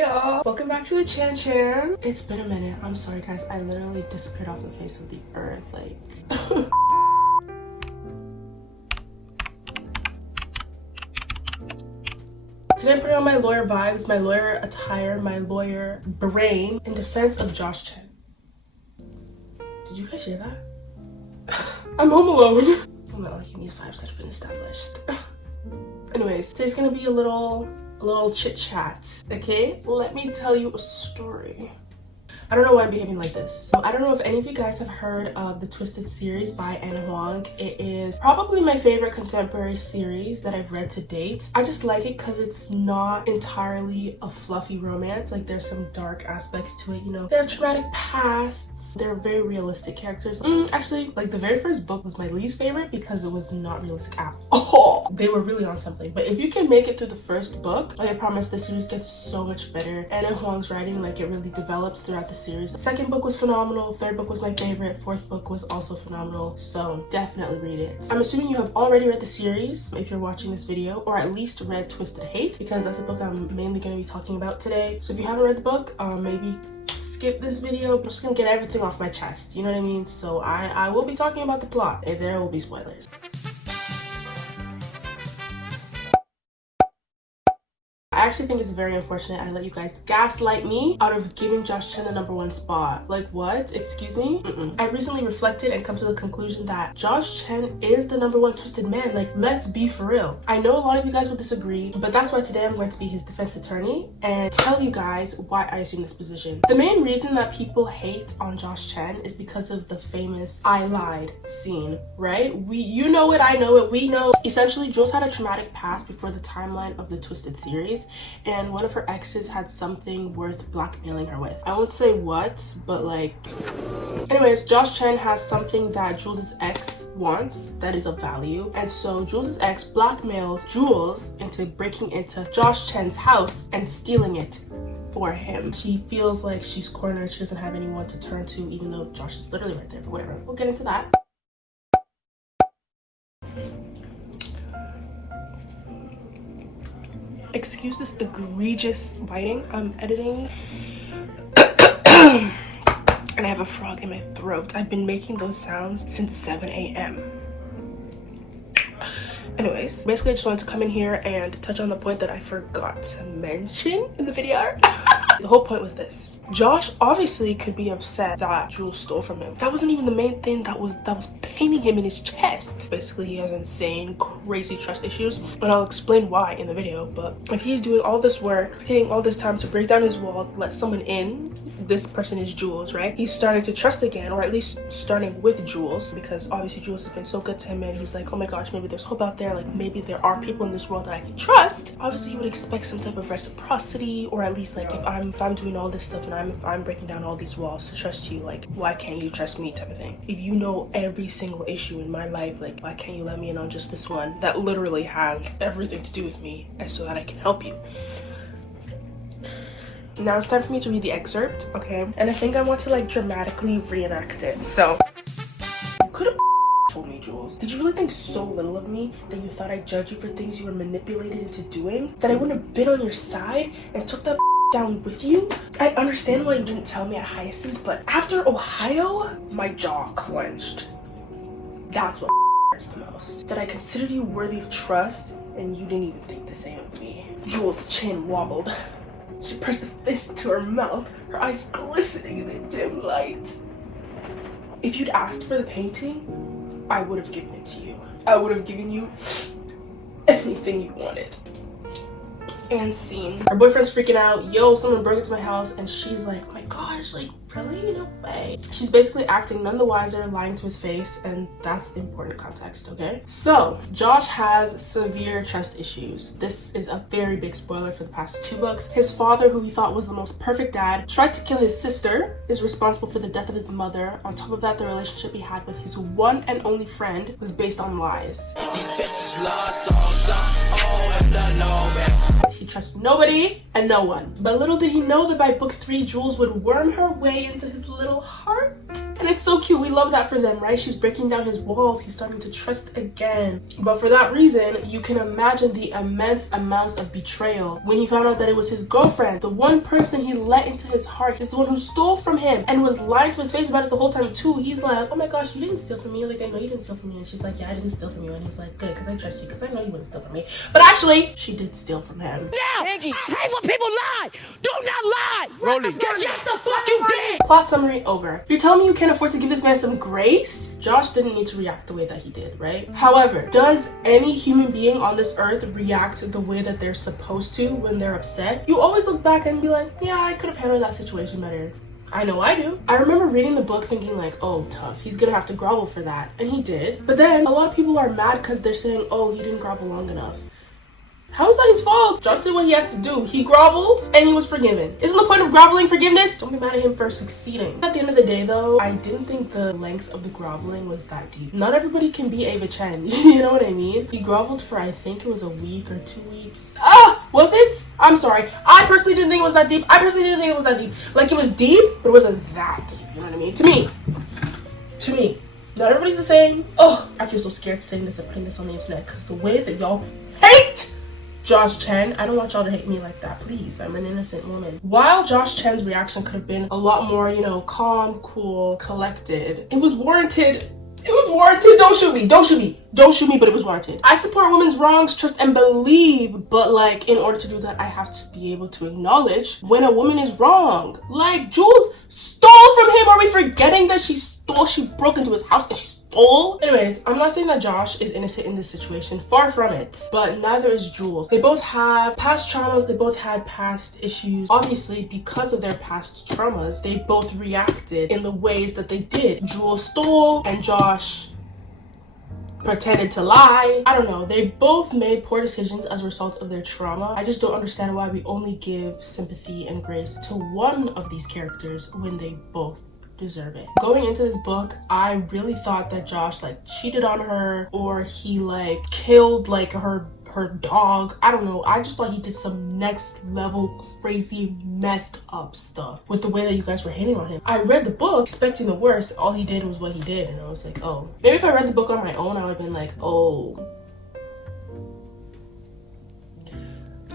Hey y'all, welcome back to the Chen. It's been a minute. I'm sorry guys, I literally disappeared off the face of the earth, like Today I'm putting on my lawyer vibes, my lawyer attire, my lawyer brain in defense of Josh Chen. Did you guys hear that? I'm home alone. I'm not liking these vibes that have been established. Anyways, today's gonna be a little chit chat, okay? Let me tell you a story. I don't know why I'm behaving like this. I don't know if any of you guys have heard of the Twisted series by Huang. It is probably my favorite contemporary series that I've read to date. I just like it because it's not entirely a fluffy romance. Like, there's some dark aspects to it, you know. They have traumatic pasts. They're very realistic characters. Actually, like, the very first book was my least favorite because it was not realistic at all. They were really on something. But if you can make it through the first book, I promise the series gets so much better. And Huang's writing, like, it really develops throughout the series. The second book was phenomenal, third book was my favorite, fourth book was also phenomenal, so definitely read it. I'm assuming you have already read the series if you're watching this video, or at least read Twisted Hate, because that's the book I'm mainly going to be talking about today. So if you haven't read the book, maybe skip this video. I'm just gonna get everything off my chest, you know what I mean? So I will be talking about the plot, and there will be spoilers. I actually think it's very unfortunate I let you guys gaslight me out of giving Josh Chen the #1 spot. Like, what? Excuse me? I recently reflected and come to the conclusion that Josh Chen is the #1 twisted man. Like, let's be for real. I know a lot of you guys will disagree, but that's why today I'm going to be his defense attorney and tell you guys why I assume this position. The main reason that people hate on Josh Chen is because of the famous "I lied" scene, right? You know it, I know it, we know. Essentially, Jules had a traumatic past before the timeline of the Twisted series, and one of her exes had something worth blackmailing her with. I won't say what, but like... Anyways, Josh Chen has something that Jules' ex wants that is of value, and so Jules' ex blackmails Jules into breaking into Josh Chen's house and stealing it for him. She feels like she's cornered, she doesn't have anyone to turn to, even though Josh is literally right there, but whatever. We'll get into that. Excuse this egregious biting. I'm editing and I have a frog in my throat. I've been making those sounds since 7 a.m. Anyways, basically I just wanted to come in here and touch on the point that I forgot to mention in the video. The whole point was this. Josh obviously could be upset that Jules stole from him. That wasn't even the main thing that was paining him in his chest. Basically, he has insane, crazy trust issues, and I'll explain why in the video. But if he's doing all this work, taking all this time to break down his walls, let someone in, this person is Jules, right? He's starting to trust again, or at least starting with Jules, because obviously Jules has been so good to him, and he's like, oh my gosh, maybe there's hope out there, like maybe there are people in this world that I can trust. Obviously, he would expect some type of reciprocity, or at least like if I'm doing all this stuff and if I'm breaking down all these walls to trust you, like why can't you trust me, type of thing. If you know every single issue in my life, like why can't you let me in on just this one that literally has everything to do with me, and so that I can help you. Now it's time for me to read the excerpt, okay? And I think I want to like dramatically reenact it. So, you could have told me, Jules. Did you really think so little of me that you thought I'd judge you for things you were manipulated into doing? That I wouldn't have been on your side and took that down with you? I understand why you didn't tell me at Hyacinth, but after Ohio, my jaw clenched. That's what hurts the most. That I considered you worthy of trust, and you didn't even think the same of me. Jules' chin wobbled. She pressed a fist to her mouth, her eyes glistening in the dim light. If you'd asked for the painting, I would have given it to you. I would have given you anything you wanted. And scene. Her boyfriend's freaking out. Yo, someone broke into my house, and she's like, oh my gosh, like, really? No way. She's basically acting none the wiser, lying to his face, and that's important context, okay? So, Josh has severe trust issues. This is a very big spoiler for the past 2 books. His father, who he thought was the most perfect dad, tried to kill his sister, is responsible for the death of his mother. On top of that, the relationship he had with his one and only friend was based on lies. He trusts nobody and no one. But little did he know that by book 3, Jules would worm her way way into his little heart. And it's so cute. We love that for them, right? She's breaking down his walls. He's starting to trust again. But for that reason, you can imagine the immense amount of betrayal when he found out that it was his girlfriend. The one person he let into his heart is the one who stole from him and was lying to his face about it the whole time too. He's like, oh my gosh, you didn't steal from me. Like, I know you didn't steal from me. And she's like, yeah, I didn't steal from you. And he's like, good, because I trust you, because I know you wouldn't steal from me. But actually, she did steal from him. Now, Peggy, I hate when people lie. Do not lie. Rolling. Because yes, the fuck you did. Plot summary over. You're telling me you can't afford to give this man some grace? Josh didn't need to react the way that he did, right? However, does any human being on this earth react the way that they're supposed to when they're upset? You always look back and be like, yeah, I could have handled that situation better. I know I do. I remember reading the book thinking like, oh, tough. He's gonna have to grovel for that. And he did. But then a lot of people are mad because they're saying, oh, he didn't grovel long enough. How is that his fault? Josh did what he had to do. He groveled and he was forgiven. Isn't the point of groveling forgiveness? Don't be mad at him for succeeding. At the end of the day though, I didn't think the length of the groveling was that deep. Not everybody can be Ava Chen. You know what I mean? He groveled for, I think it was a week or 2 weeks. Was it? I'm sorry. I personally didn't think it was that deep. Like, it was deep, but it wasn't that deep. You know what I mean? To me. Not everybody's the same. I feel so scared saying this and putting this on the internet because the way that y'all hate Josh Chen, I don't want y'all to hate me like that, please. I'm an innocent woman. While Josh Chen's reaction could have been a lot more, calm, cool, collected, it was warranted. Don't shoot me, but it was warranted. I support women's wrongs, trust and believe, but like, in order to do that, I have to be able to acknowledge when a woman is wrong. Like, Jules stole from him. Are we forgetting that she stole? She broke into his house and she stole? Anyways, I'm not saying that Josh is innocent in this situation. Far from it. But neither is Jules. They both have past traumas. They both had past issues. Obviously, because of their past traumas, they both reacted in the ways that they did. Jules stole and Josh pretended to lie. I don't know. They both made poor decisions as a result of their trauma. I just don't understand why we only give sympathy and grace to one of these characters when they both deserve it. Going into this book, I really thought that Josh cheated on her, or he killed her dog. I don't know. I just thought he did some next level crazy messed up stuff with the way that you guys were hating on him. I read the book expecting the worst. All he did was what he did, and I was like, oh. Maybe if I read the book on my own, I would have been like, oh.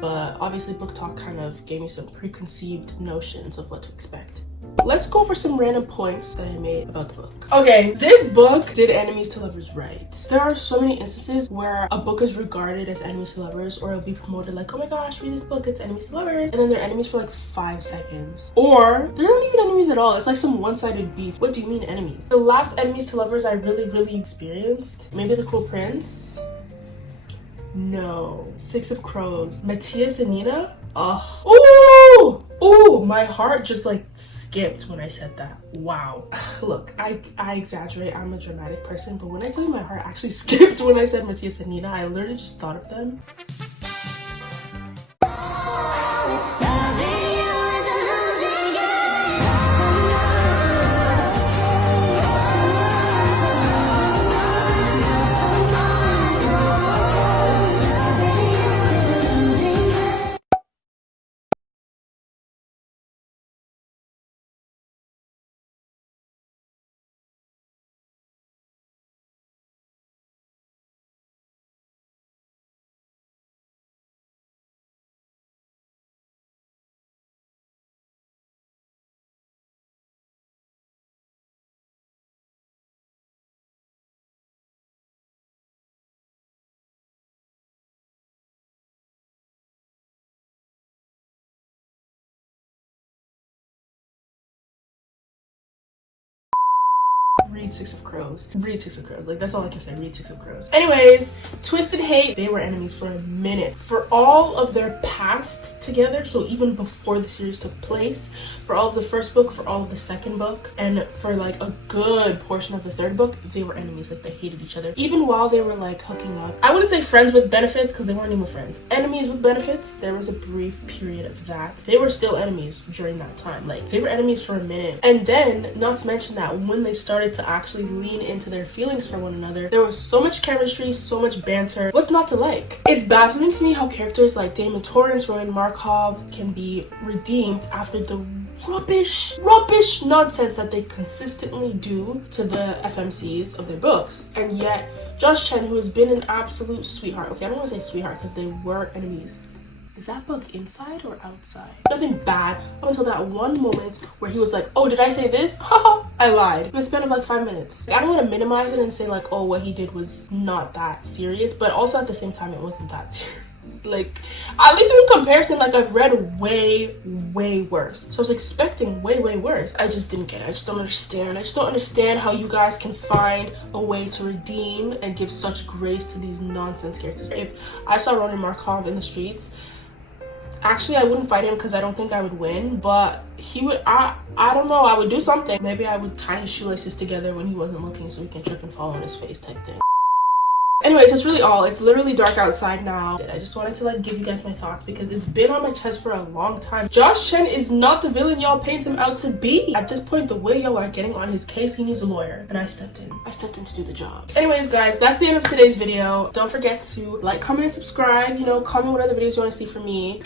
But obviously book talk kind of gave me some preconceived notions of what to expect. Let's go for some random points that I made about the book. Okay, this book did enemies to lovers right. There are so many instances where a book is regarded as enemies to lovers, or it'll be promoted like, oh my gosh, read this book, it's enemies to lovers, and then they're enemies for 5 seconds. Or they're not even enemies at all. It's like some one-sided beef. What do you mean enemies? The last enemies to lovers I really experienced, maybe The Cruel Prince? No. 6 of Crows. Matthias and Nina? Ooh, my heart just skipped when I said that. Wow. Look, I exaggerate. I'm a dramatic person, but when I tell you my heart actually skipped when I said Matthias and Nina, I literally just thought of them. Read 6 of Crows. That's all I can say. Read 6 of Crows. Anyways, Twisted Hate, they were enemies for a minute. For all of their past together, so even before the series took place, for all of the first book, for all of the second book, and for a good portion of the third book, they were enemies. They hated each other. Even while they were hooking up. I wouldn't say friends with benefits because they weren't even friends. Enemies with benefits, there was a brief period of that. They were still enemies during that time. They were enemies for a minute. And then, not to mention that when they started to actually lean into their feelings for one another. There was so much chemistry, so much banter. What's not to like? It's baffling to me how characters like Damon Torrance, Roman Markov can be redeemed after the rubbish nonsense that they consistently do to the FMCs of their books. And yet, Josh Chen, who has been an absolute sweetheart, okay, I don't want to say sweetheart because they were enemies. Is that book inside or outside? Nothing bad up until that one moment where he was like, oh, did I say this? Haha, I lied. In the span of like 5 minutes. I don't want to minimize it and say like, oh, what he did was not that serious, but also at the same time, it wasn't that serious. Like, at least in comparison, like, I've read way worse. So I was expecting way worse. I just didn't get it. I just don't understand how you guys can find a way to redeem and give such grace to these nonsense characters. If I saw Roman Markov in the streets, actually, I wouldn't fight him because I don't think I would win, but he would, I don't know, I would do something. Maybe I would tie his shoelaces together when he wasn't looking so he can trip and fall on his face type thing. Anyways, that's really all. It's literally dark outside now. I just wanted to like give you guys my thoughts because it's been on my chest for a long time. Josh Chen is not the villain y'all paint him out to be. At this point, the way y'all are getting on his case, he needs a lawyer. And I stepped in. To do the job. Anyways, guys, that's the end of today's video. Don't forget to like, comment, and subscribe. You know, comment what other videos you want to see from me.